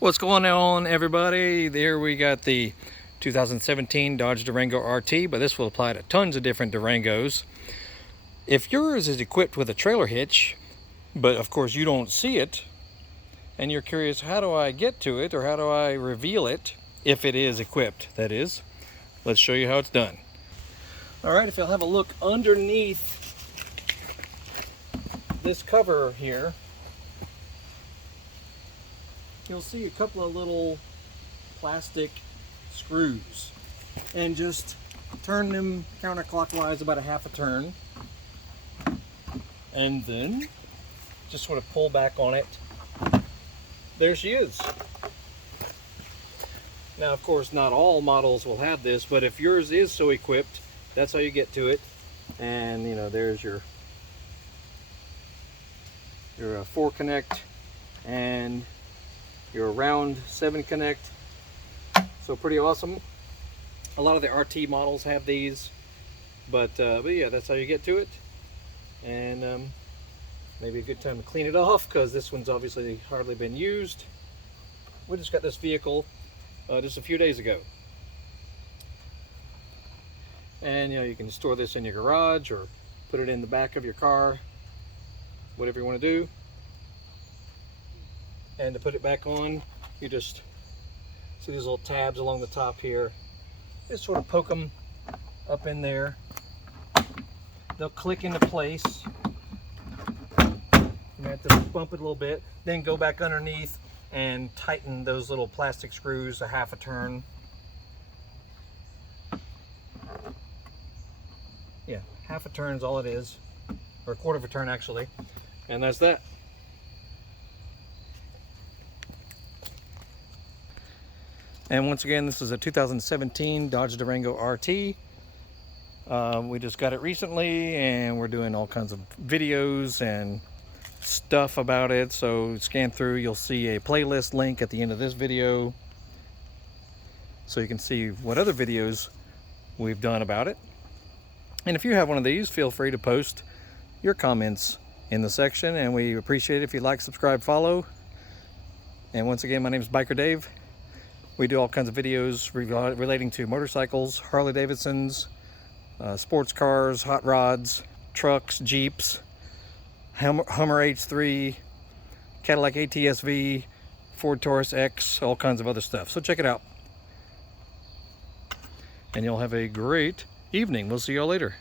What's going on, everybody? There we got the 2017 Dodge Durango RT, but this will apply to tons of different Durangos. If yours is equipped with a trailer hitch, but of course you don't see it, and you're curious, how do I get to it, or how do I reveal it, if it is equipped, that is, let's show you how it's done. Alright, if you'll have a look underneath this cover here, you'll see a couple of little plastic screws, and just turn them counterclockwise about a half a turn, and then just sort of pull back on it. There she is. Now, of course, not all models will have this, but if yours is so equipped, that's how you get to it. And you know, there's your 4 connect and your round 7 connect. So pretty awesome. A lot of the RT models have these, but yeah, that's how you get to it. And maybe a good time to clean it off, because this one's obviously hardly been used. We just got this vehicle just a few days ago. And you know, you can store this in your garage or put it in the back of your car, whatever you want to do. And to put it back on, you just see these little tabs along the top here. Just sort of poke them up in there. They'll click into place. You have to bump it a little bit, then go back underneath and tighten those little plastic screws a half a turn. Yeah, half a turn is all it is, or a quarter of a turn actually, and that's that. And once again, this is a 2017 Dodge Durango RT. We just got it recently, and we're doing all kinds of videos and stuff about it. So scan through, you'll see a playlist link at the end of this video, so you can see what other videos we've done about it. And if you have one of these, feel free to post your comments in the section, and we appreciate it if you like, subscribe, follow. And once again, my name is Biker Dave. We do all kinds of videos relating to motorcycles, Harley Davidsons, sports cars, hot rods, trucks, Jeeps, Hummer H3, Cadillac ATS-V, Ford Taurus X, all kinds of other stuff. So check it out. And you'll have a great evening. We'll see y'all later.